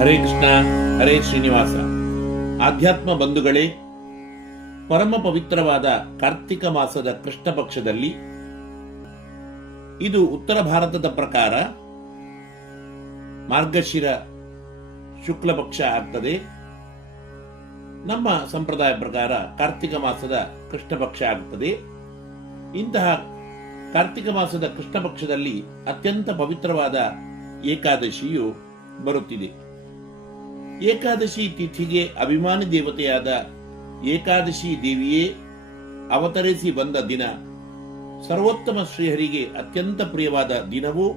ಹರೇ ಕೃಷ್ಣ, ಹರೇ ಶ್ರೀನಿವಾಸ. ಆಧ್ಯಾತ್ಮ ಬಂಧುಗಳೇ, ಪರಮ ಪವಿತ್ರವಾದ ಕಾರ್ತಿಕ ಮಾಸದ ಕೃಷ್ಣ ಪಕ್ಷದಲ್ಲಿ ಇದು ಉತ್ತರ ಭಾರತದ ಪ್ರಕಾರ ಮಾರ್ಗಶಿರ ಶುಕ್ಲ ಪಕ್ಷ ಆಗ್ತದೆ. ನಮ್ಮ ಸಂಪ್ರದಾಯ ಪ್ರಕಾರ ಕಾರ್ತಿಕ ಮಾಸದ ಕೃಷ್ಣ ಪಕ್ಷ ಆಗ್ತದೆ. ಇಂತಹ ಕಾರ್ತಿಕ ಮಾಸದ ಕೃಷ್ಣ ಪಕ್ಷದಲ್ಲಿ ಅತ್ಯಂತ ಪವಿತ್ರವಾದ ಏಕಾದಶಿಯು ಬರುತ್ತಿದೆ. ಏಕಾದಶಿ ತಿಥಿಗೆ ಅಭಿಮಾನಿ ದೇವತೆಯಾದ ಏಕಾದಶಿ ದೇವಿಯೇ, ಅವತರಿಸಿ ಬಂದ ದಿನ. ಸರ್ವೋತ್ತಮ ಶ್ರೀಹರಿಗೆ ಅತ್ಯಂತ ಪ್ರಿಯವಾದ ದಿನವೂ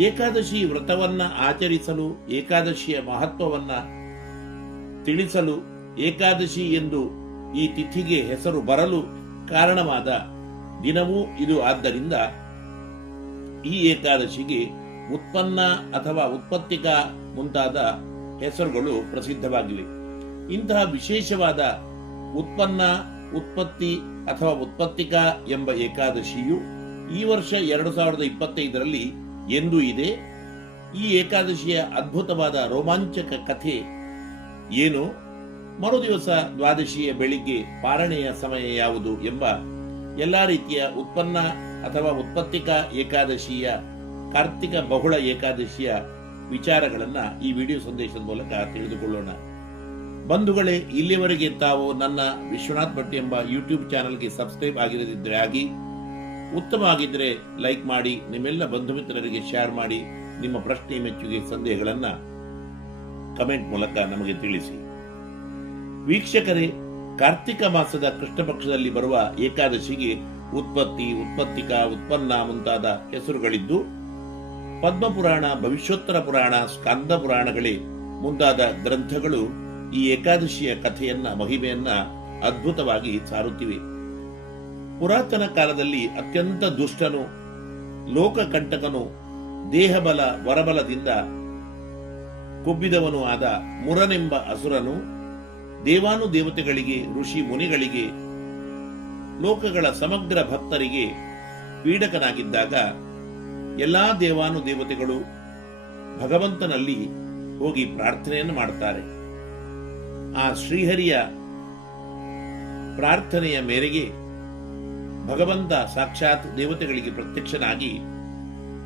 ಏಕಾದಶಿ ವ್ರತವನ್ನ ಆಚರಿಸಲು, ಏಕಾದಶಿಯ ಮಹತ್ವವನ್ನ ತಿಳಿಸಲು, ಏಕಾದಶಿ ಎಂದು ಈ ತಿಥಿಗೆ ಹೆಸರು ಬರಲು ಕಾರಣವಾದ ದಿನವೂ ಇದು. ಆದ್ದರಿಂದ ಈ ಏಕಾದಶಿಗೆ ಉತ್ಪನ್ನ ಅಥವಾ ಉತ್ಪತ್ತಿಕ ಮುಂತಾದ ಹೆಸರುಗಳು ಪ್ರಸಿದ್ಧವಾಗಿವೆ. ಇಂತಹ ವಿಶೇಷವಾದ ಉತ್ಪನ್ನ, ಉತ್ಪತ್ತಿ ಅಥವಾ ಉತ್ಪತ್ತಿಕ ಎಂಬ ಏಕಾದಶಿಯು ಈ ವರ್ಷ ಎರಡು ಸಾವಿರದ ಇಪ್ಪತ್ತೈದರಲ್ಲಿ ಎಂದೂ ಇದೆ. ಈ ಏಕಾದಶಿಯ ಅದ್ಭುತವಾದ ರೋಮಾಂಚಕ ಕಥೆ ಏನು? ಮರುದಿವಸ ದ್ವಾದಶಿಯ ಬೆಳಿಗ್ಗೆ ಪಾರಣೆಯ ಸಮಯ ಯಾವುದು ಎಂಬ ಎಲ್ಲಾ ರೀತಿಯ ಉತ್ಪನ್ನ ಅಥವಾ ಉತ್ಪತ್ತಿಕ ಏಕಾದಶಿಯ ಕಾರ್ತಿಕ ಬಹುಳ ಏಕಾದಶಿಯ ವಿಚಾರಗಳನ್ನ ಈ ವಿಡಿಯೋ ಸಂದೇಶದ ಮೂಲಕ ತಿಳಿದುಕೊಳ್ಳೋಣ. ಬಂಧುಗಳೇ ಇಲ್ಲಿಯವರೆಗೆ ತಾವು ನನ್ನ ವಿಶ್ವನಾಥ್ ಭಟ್ ಎಂಬ ಯೂಟ್ಯೂಬ್ ಚಾನೆಲ್ಗೆ ಸಬ್ಸ್ಕ್ರೈಬ್ ಆಗಿರದಿದ್ದರೆ ಆಗಿ, ಉತ್ತಮ ಆಗಿದ್ರೆ ಲೈಕ್ ಮಾಡಿ, ನಿಮ್ಮೆಲ್ಲ ಬಂಧು ಮಿತ್ರರಿಗೆ ಶೇರ್ ಮಾಡಿ, ನಿಮ್ಮ ಪ್ರಶ್ನೆ ಮೆಚ್ಚುಗೆ ಸಂದೇಹಗಳನ್ನ ಕಮೆಂಟ್ ಮೂಲಕ ನಮಗೆ ತಿಳಿಸಿ. ವೀಕ್ಷಕರೇ, ಕಾರ್ತಿಕ ಮಾಸದ ಕೃಷ್ಣ ಪಕ್ಷದಲ್ಲಿ ಬರುವ ಏಕಾದಶಿಗೆ ಉತ್ಪತ್ತಿ, ಉತ್ಪತ್ತಿಕ, ಉತ್ಪನ್ನ ಮುಂತಾದ ಹೆಸರುಗಳಿದ್ದು ಪದ್ಮಪುರಾಣ, ಭವಿಷ್ಯೋತ್ತರ ಪುರಾಣ, ಸ್ಕಂದ ಪುರಾಣಗಳೇ ಮುಂದಾದ ಗ್ರಂಥಗಳು ಈ ಏಕಾದಶಿಯ ಕಥೆಯನ್ನ, ಮಹಿಮೆಯನ್ನ ಅದ್ಭುತವಾಗಿ ಸಾರುತ್ತಿವೆ. ಪುರಾತನ ಕಾಲದಲ್ಲಿ ಅತ್ಯಂತ ದುಷ್ಟನು, ಲೋಕಕಂಟಕನು, ದೇಹಬಲ, ವರಬಲದಿಂದ ಕೊಬ್ಬಿದವನು ಆದ ಮುರನೆಂಬ ಅಸುರನು ದೇವಾನು ದೇವತೆಗಳಿಗೆ ಋಷಿ ಮುನಿಗಳಿಗೆ, ಲೋಕಗಳ ಸಮಗ್ರ ಭಕ್ತರಿಗೆ ಪೀಡಕನಾಗಿದ್ದಾಗ ಎಲ್ಲಾ ದೇವಾನು ದೇವತೆಗಳು ಭಗವಂತನಲ್ಲಿ ಹೋಗಿ ಪ್ರಾರ್ಥನೆಯನ್ನು ಮಾಡುತ್ತಾರೆ. ಆ ಶ್ರೀಹರಿಯ ಪ್ರಾರ್ಥನೆಯ ಮೇರೆಗೆ ಭಗವಂತ ಸಾಕ್ಷಾತ್ ದೇವತೆಗಳಿಗೆ ಪ್ರತ್ಯಕ್ಷನಾಗಿ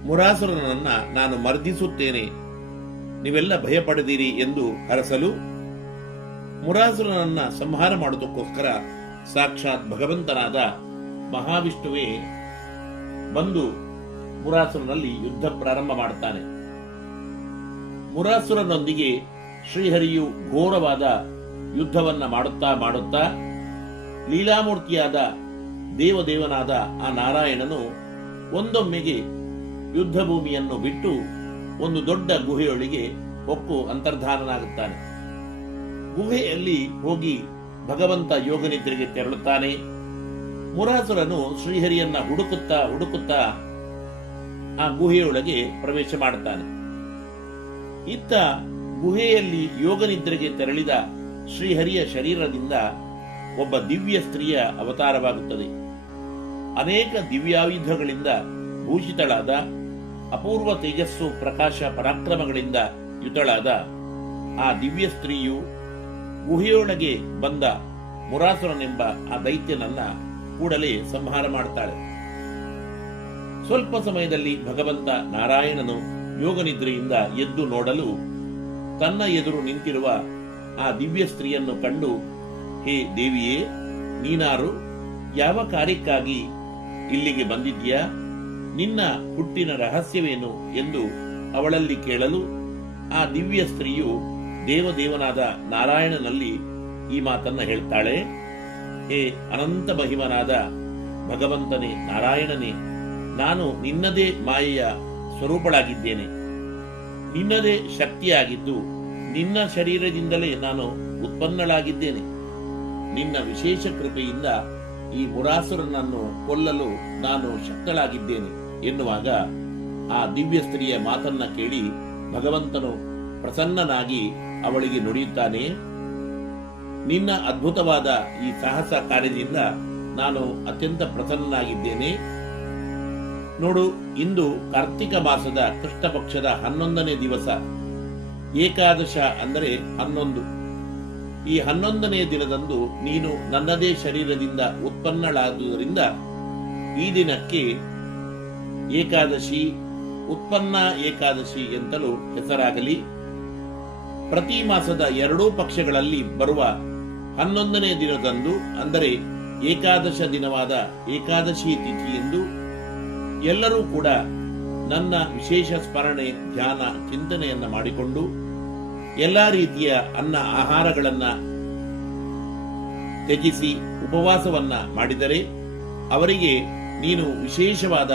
ಮುರಾಸುರನನ್ನ ನಾನು ಮರ್ದಿಸುತ್ತೇನೆ, ನೀವೆಲ್ಲ ಭಯಪಡದಿರಿ ಎಂದು ಹರಸಲು ಮುರಾಸುರನನ್ನ ಸಂಹಾರ ಮಾಡುವುದಕ್ಕೋಸ್ಕರ ಸಾಕ್ಷಾತ್ ಭಗವಂತನಾದ ಮಹಾವಿಷ್ಣುವೇ ಬಂದು ಮುರಾಸುರನಲ್ಲಿ ಯುದ್ಧ ಪ್ರಾರಂಭ ಮಾಡುತ್ತಾನೆ. ಮುರಾಸುರನೊಂದಿಗೆ ಶ್ರೀಹರಿಯು ಘೋರವಾದ ಯುದ್ಧವನ್ನ ಮಾಡುತ್ತಾ ಮಾಡುತ್ತಾ ಲೀಲಾಮೂರ್ತಿಯಾದ ದೇವದೇವನಾದ ಆ ನಾರಾಯಣನು ಒಂದೊಮ್ಮೆಗೆ ಯುದ್ಧ ಭೂಮಿಯನ್ನು ಬಿಟ್ಟು ಒಂದು ದೊಡ್ಡ ಗುಹೆಯೊಳಗೆ ಒಪ್ಪು ಅಂತರ್ಧಾನನಾಗುತ್ತಾನೆ. ಗುಹೆಯಲ್ಲಿ ಹೋಗಿ ಭಗವಂತ ಯೋಗನಿದ್ರೆಗೆ ತೆರಳುತ್ತಾನೆ. ಮುರಾಸುರನು ಶ್ರೀಹರಿಯನ್ನ ಹುಡುಕುತ್ತಾ ಹುಡುಕುತ್ತಾ ಆ ಗುಹೆಯೊಳಗೆ ಪ್ರವೇಶ ಮಾಡುತ್ತಾನೆ. ಇತ್ತ ಗುಹೆಯಲ್ಲಿ ಯೋಗನಿದ್ರೆಗೆ ತೆರಳಿದ ಶ್ರೀಹರಿಯ ಶರೀರದಿಂದ ಒಬ್ಬ ದಿವ್ಯ ಸ್ತ್ರೀಯ ಅವತಾರವಾಗುತ್ತದೆ. ಅನೇಕ ದಿವ್ಯಾಯುಧಗಳಿಂದ ಭೂಷಿತಳಾದ, ಅಪೂರ್ವ ತೇಜಸ್ಸು ಪ್ರಕಾಶ ಪರಾಕ್ರಮಗಳಿಂದ ಯುತಳಾದ ಆ ದಿವ್ಯ ಸ್ತ್ರೀಯು ಗುಹೆಯೊಳಗೆ ಬಂದ ಮುರಾಸುರನೆಂಬ ಆ ದೈತ್ಯನನ್ನ ಕೂಡಲೇ ಸಂಹಾರ ಮಾಡುತ್ತಾಳೆ. ಸ್ವಲ್ಪ ಸಮಯದಲ್ಲಿ ಭಗವಂತ ನಾರಾಯಣನು ಯೋಗನಿದ್ರೆಯಿಂದ ಎದ್ದು ನೋಡಲು ತನ್ನ ಎದುರು ನಿಂತಿರುವ ಆ ದಿವ್ಯ ಸ್ತ್ರೀಯನ್ನು ಕಂಡು, ಹೇ ದೇವಿಯೇ, ನೀನಾರು ಯಾವ ಕಾರ್ಯಕ್ಕಾಗಿ ಇಲ್ಲಿಗೆ ಬಂದಿದ್ಯಾ ನಿನ್ನ ಹುಟ್ಟಿನ ರಹಸ್ಯವೇನು? ಎಂದು ಅವಳಲ್ಲಿ ಕೇಳಲು ಆ ದಿವ್ಯ ಸ್ತ್ರೀಯು ದೇವದೇವನಾದ ನಾರಾಯಣನಲ್ಲಿ ಈ ಮಾತನ್ನ ಹೇಳ್ತಾಳೆ, ಹೇ ಅನಂತ ಮಹಿಮನಾದ ಭಗವಂತನೇ ನಾರಾಯಣನೇ ನಾನು ನಿನ್ನದೇ ಮಾಯೆಯ ಸ್ವರೂಪಳಾಗಿದ್ದೇನೆ. ನಿನ್ನದೇ ಶಕ್ತಿಯಾಗಿದ್ದು ನಿನ್ನ ಶರೀರದಿಂದಲೇ ನಾನು ಉತ್ಪನ್ನಳಾಗಿದ್ದೇನೆ. ನಿನ್ನ ವಿಶೇಷ ಕೃಪೆಯಿಂದ ಈ ಮುರಾಸುರನನ್ನು ಕೊಲ್ಲಲು ನಾನು ಶಕ್ತಳಾಗಿದ್ದೇನೆ ಎನ್ನುವಾಗ ಆ ದಿವ್ಯ ಸ್ತ್ರೀಯ ಮಾತನ್ನ ಕೇಳಿ ಭಗವಂತನು ಪ್ರಸನ್ನನಾಗಿ ಅವಳಿಗೆ ನುಡಿಯುತ್ತಾನೆ, ನಿನ್ನ ಅದ್ಭುತವಾದ ಈ ಸಾಹಸ ಕಾರ್ಯದಿಂದ ನಾನು ಅತ್ಯಂತ ಪ್ರಸನ್ನನಾಗಿದ್ದೇನೆ. ನೋಡು, ಇಂದು ಕಾರ್ತಿಕ ಮಾಸದ ಕೃಷ್ಣ ಪಕ್ಷದ ಹನ್ನೊಂದನೇ ದಿವಸ. ಏಕಾದಶ ಅಂದರೆ ಹನ್ನೊಂದು. ಈ ಹನ್ನೊಂದನೇ ದಿನದಂದು ನೀನು ನನ್ನದೇ ಶರೀರದಿಂದ ಉತ್ಪನ್ನಳಾದುದರಿಂದ ಈ ದಿನಕ್ಕೆ ಏಕಾದಶಿ, ಉತ್ಪನ್ನ ಏಕಾದಶಿ ಎಂತಲೂ ಹೆಸರಾಗಲಿ. ಪ್ರತಿ ಮಾಸದ ಎರಡೂ ಪಕ್ಷಗಳಲ್ಲಿ ಬರುವ ಹನ್ನೊಂದನೇ ದಿನದಂದು ಅಂದರೆ ಏಕಾದಶ ದಿನವಾದ ಏಕಾದಶಿ ತಿಥಿಯೆಂದು ಎಲ್ಲರೂ ಕೂಡ ನನ್ನ ವಿಶೇಷ ಸ್ಮರಣೆ, ಧ್ಯಾನ, ಚಿಂತನೆಯನ್ನ ಮಾಡಿಕೊಂಡು ಎಲ್ಲ ರೀತಿಯ ಅನ್ನ ಆಹಾರಗಳನ್ನು ತ್ಯಜಿಸಿ ಉಪವಾಸವನ್ನ ಮಾಡಿದರೆ ಅವರಿಗೆ ನೀನು ವಿಶೇಷವಾದ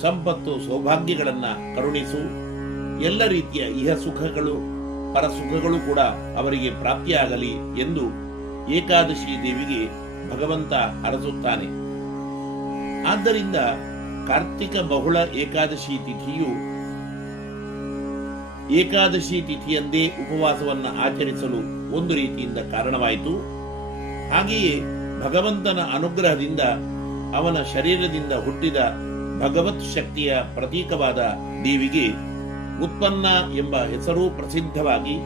ಸಂಪತ್ತು, ಸೌಭಾಗ್ಯಗಳನ್ನು ಕರುಣಿಸು. ಎಲ್ಲ ರೀತಿಯ ಇಹ ಸುಖಗಳು, ಪರ ಸುಖಗಳು ಕೂಡ ಅವರಿಗೆ ಪ್ರಾಪ್ತಿಯಾಗಲಿ ಎಂದು ಏಕಾದಶಿ ದೇವಿಗೆ ಭಗವಂತ ಅರಸುತ್ತಾನೆ. ಆದ್ದರಿಂದ ಕಾರ್ತಿಕ ಬಹುಳ ಏಕಾದಶಿ ತಿಥಿಯು ಏಕಾದಶಿ ತಿಥಿಯಂದೇ ಉಪವಾಸವನ್ನ ಆಚರಿಸಲು ಒಂದು ರೀತಿಯಿಂದ ಕಾರಣವಾಯಿತು. ಹಾಗೆಯೇ ಭಗವಂತನ ಅನುಗ್ರಹದಿಂದ ಅವನ ಶರೀರದಿಂದ ಹುಟ್ಟಿದ ಭಗವತ್ ಶಕ್ತಿಯ ಪ್ರತೀಕವಾದ ದೇವಿಗೆ ಉತ್ಪನ್ನ ಎಂಬ ಹೆಸರು ಪ್ರಸಿದ್ಧವಾಗಿ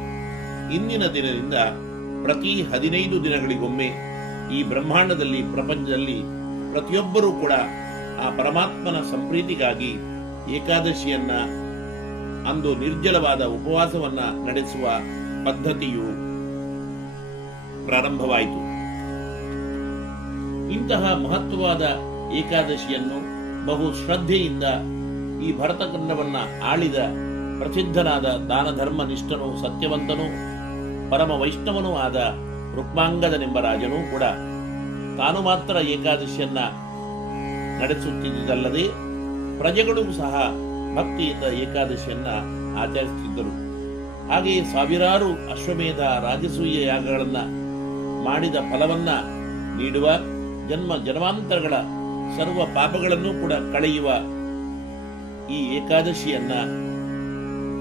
ಇಂದಿನ ದಿನದಿಂದ ಪ್ರತಿ ಹದಿನೈದು ದಿನಗಳಿಗೊಮ್ಮೆ ಈ ಬ್ರಹ್ಮಾಂಡದಲ್ಲಿ ಪ್ರಪಂಚದಲ್ಲಿ ಪ್ರತಿಯೊಬ್ಬರೂ ಕೂಡ ಆ ಪರಮಾತ್ಮನ ಸಂಪ್ರೀತಿಗಾಗಿ ಏಕಾದಶಿಯನ್ನ ಅಂದು ನಿರ್ಜಲವಾದ ಉಪವಾಸವನ್ನ ನಡೆಸುವ ಪದ್ಧತಿಯು ಪ್ರಾರಂಭವಾಯಿತು. ಇಂತಹ ಮಹತ್ವವಾದ ಏಕಾದಶಿಯನ್ನು ಬಹು ಶ್ರದ್ಧೆಯಿಂದ ಈ ಭರತಖಂಡವನ್ನ ಆಳಿದ ಪ್ರಸಿದ್ಧನಾದ ದಾನ ಧರ್ಮ ನಿಷ್ಠನೂ ಸತ್ಯವಂತನೂ ಪರಮ ವೈಷ್ಣವನೂ ಆದ ರುಕ್ಮಾಂಗದನೆಂಬ ರಾಜನೂ ಕೂಡ ತಾನು ಮಾತ್ರ ಏಕಾದಶಿಯನ್ನ ನಡೆಸುತ್ತಿದ್ದುದಲ್ಲದೆ ಪ್ರಜೆಗಳು ಸಹ ಭಕ್ತಿಯಿಂದ ಏಕಾದಶಿಯನ್ನ ಆಚರಿಸುತ್ತಿದ್ದರು. ಹಾಗೆಯೇ ಸಾವಿರಾರು ಅಶ್ವಮೇಧ ರಾಜಸೂಯ ಯಾಗಗಳನ್ನ ಮಾಡಿದ ಫಲವನ್ನ ನೀಡುವ ಜನ್ಮ ಜನ್ಮಾಂತರಗಳ ಸರ್ವ ಪಾಪಗಳನ್ನು ಕೂಡ ಕಳೆಯುವ ಈ ಏಕಾದಶಿಯನ್ನ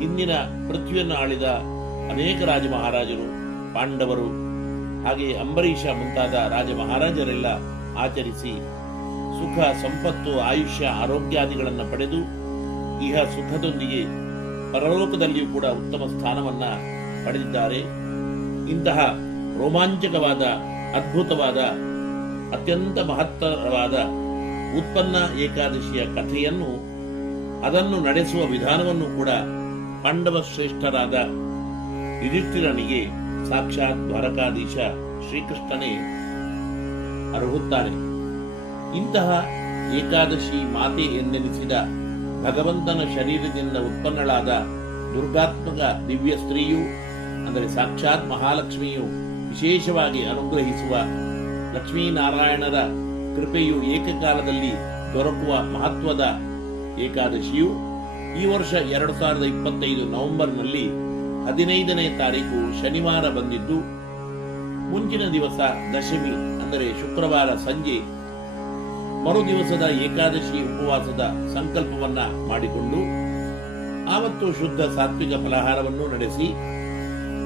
ಇಂದಿನ ಪೃಥ್ವಿಯನ್ನು ಆಳಿದ ಅನೇಕ ರಾಜ ಮಹಾರಾಜರು ಪಾಂಡವರು ಹಾಗೆ ಅಂಬರೀಷ ಮುಂತಾದ ರಾಜ ಮಹಾರಾಜರೆಲ್ಲ ಆಚರಿಸಿ ಸುಖ, ಸಂಪತ್ತು, ಆಯುಷ್ಯ, ಆರೋಗ್ಯಾದಿಗಳನ್ನು ಪಡೆದು ಇಹ ಸುಖದೊಂದಿಗೆ ಪರಲೋಕದಲ್ಲಿಯೂ ಕೂಡ ಉತ್ತಮ ಸ್ಥಾನವನ್ನ ಪಡೆದಿದ್ದಾರೆ. ಇಂತಹ ರೋಮಾಂಚಕವಾದ, ಅದ್ಭುತವಾದ, ಅತ್ಯಂತ ಮಹತ್ತರವಾದ ಉತ್ಪನ್ನ ಏಕಾದಶಿಯ ಕಥೆಯನ್ನು, ಅದನ್ನು ನಡೆಸುವ ವಿಧಾನವನ್ನು ಕೂಡ ಪಾಂಡವ ಶ್ರೇಷ್ಠರಾದ ಯುಧಿಷ್ಠಿರನಿಗೆ ಸಾಕ್ಷಾತ್ ದ್ವಾರಕಾಧೀಶ ಶ್ರೀಕೃಷ್ಣನೇ ಅರ್ಹುತ್ತಾನೆ ಇಂತಹ ಏಕಾದಶಿ ಮಾತೆ ಎಂದೆನಿಸಿದ ಭಗವಂತನ ಶರೀರದಿಂದ ಉತ್ಪನ್ನಳಾದ ದುರ್ಗಾತ್ಮಕ ದಿವ್ಯ ಸ್ತ್ರೀಯು, ಅಂದರೆ ಸಾಕ್ಷಾತ್ ಮಹಾಲಕ್ಷ್ಮಿಯು, ವಿಶೇಷವಾಗಿ ಅನುಗ್ರಹಿಸುವ ಲಕ್ಷ್ಮೀನಾರಾಯಣರ ಕೃಪೆಯು ಏಕಕಾಲದಲ್ಲಿ ದೊರಕುವ ಮಹತ್ವದ ಏಕಾದಶಿಯು. ಈ ವರ್ಷ ಎರಡು ಸಾವಿರದ ಇಪ್ಪತ್ತೈದು ನವೆಂಬರ್ನಲ್ಲಿ ಹದಿನೈದನೇ ತಾರೀಕು ಶನಿವಾರ ಬಂದಿದ್ದು, ಮುಂಚಿನ ದಿವಸ ದಶಮಿ, ಅಂದರೆ ಶುಕ್ರವಾರ ಸಂಜೆ ಮರು ದಿವಸದ ಏಕಾದಶಿ ಉಪವಾಸದ ಸಂಕಲ್ಪವನ್ನ ಮಾಡಿಕೊಂಡು ಆವತ್ತು ಶುದ್ಧ ಸಾತ್ವಿಕ ಫಲಹಾರವನ್ನು ನಡೆಸಿ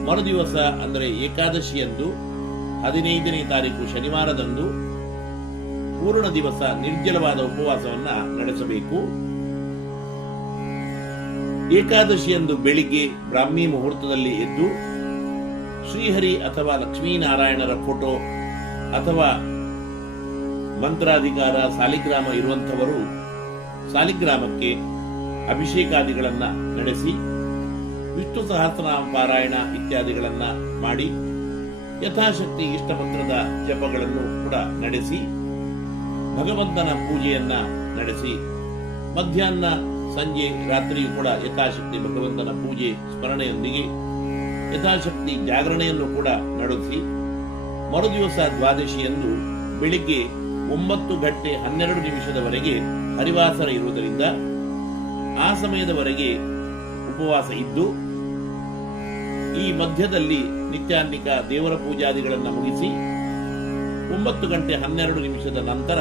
ಮರುದಿವಸ ಅಂದರೆ ಏಕಾದಶಿಯಂದು ಹದಿನೈದನೇ ತಾರೀಕು ಶನಿವಾರದಂದು ಪೂರ್ಣ ದಿವಸ ನಿರ್ಜಲವಾದ ಉಪವಾಸವನ್ನ ನಡೆಸಬೇಕು. ಏಕಾದಶಿಯಂದು ಬೆಳಿಗ್ಗೆ ಬ್ರಾಹ್ಮಿ ಮುಹೂರ್ತದಲ್ಲಿ ಎದ್ದು ಶ್ರೀಹರಿ ಅಥವಾ ಲಕ್ಷ್ಮೀನಾರಾಯಣರ ಫೋಟೋ ಅಥವಾ ಮಂತ್ರಾಧಿಕಾರ, ಸಾಲಿಗ್ರಾಮ ಇರುವಂಥವರು ಸಾಲಿಗ್ರಾಮಕ್ಕೆ ಅಭಿಷೇಕಾದಿಗಳನ್ನ ನಡೆಸಿ, ವಿಷ್ಣು ಸಹಸ್ರ ಪಾರಾಯಣ ಇತ್ಯಾದಿಗಳನ್ನ ಮಾಡಿ, ಯಥಾಶಕ್ತಿ ಇಷ್ಟಮಂತ್ರದ ಜಪಗಳನ್ನು ಕೂಡ ನಡೆಸಿ, ಭಗವಂತನ ಪೂಜೆಯನ್ನ ನಡೆಸಿ, ಮಧ್ಯಾಹ್ನ, ಸಂಜೆ, ರಾತ್ರಿಯೂ ಕೂಡ ಯಥಾಶಕ್ತಿ ಭಗವಂತನ ಪೂಜೆ ಸ್ಮರಣೆಯೊಂದಿಗೆ ಯಥಾಶಕ್ತಿ ಜಾಗರಣೆಯನ್ನು ಕೂಡ ನಡೆಸಿ, ಮರುದಿವಸ ದ್ವಾದಶಿಯಂದು ಬೆಳಿಗ್ಗೆ ಒಂಬತ್ತು ಗಂಟೆ ಹನ್ನೆರಡು ನಿಮಿಷದವರೆಗೆ ಹರಿವಾಸರ ಇರುವುದರಿಂದ ಆ ಸಮಯದವರೆಗೆ ಉಪವಾಸ ಇದ್ದು, ಈ ಮಧ್ಯದಲ್ಲಿ ನಿತ್ಯಾನ್ನಿಕ ದೇವರ ಪೂಜಾದಿಗಳನ್ನು ಮುಗಿಸಿ, ಒಂಬತ್ತು ಗಂಟೆ ಹನ್ನೆರಡು ನಿಮಿಷದ ನಂತರ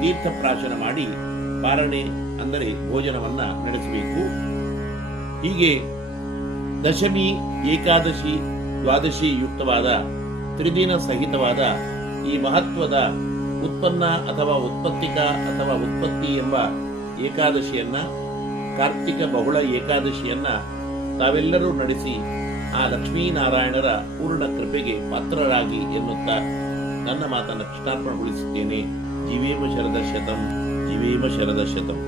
ತೀರ್ಥ ಪ್ರಾಶನ ಮಾಡಿ ಪಾರಣೆ, ಅಂದರೆ ಭೋಜನವನ್ನ ನಡೆಸಬೇಕು. ಹೀಗೆ ದಶಮಿ, ಏಕಾದಶಿ, ದ್ವಾದಶಿ ಯುಕ್ತವಾದ ತ್ರಿದಿನ ಸಹಿತವಾದ ಈ ಮಹತ್ವದ ಉತ್ಪನ್ನ ಅಥವಾ ಉತ್ಪತ್ತಿಕ ಅಥವಾ ಉತ್ಪತ್ತಿ ಎಂಬ ಏಕಾದಶಿಯನ್ನ, ಕಾರ್ತಿಕ ಬಹುಳ ಏಕಾದಶಿಯನ್ನ ತಾವೆಲ್ಲರೂ ನಡೆಸಿ ಆ ಲಕ್ಷ್ಮೀನಾರಾಯಣರ ಪೂರ್ಣ ಕೃಪೆಗೆ ಪಾತ್ರರಾಗಿ ಎನ್ನುತ್ತಾ ನನ್ನ ಮಾತನ್ನು ಕೃಷ್ಣಾರ್ಪಣಗೊಳಿಸುತ್ತೇನೆ. ಜೀವೇಮ ಶರದ ಶತಂ ಜೀವೇಮ ಶರದ ಶತಂ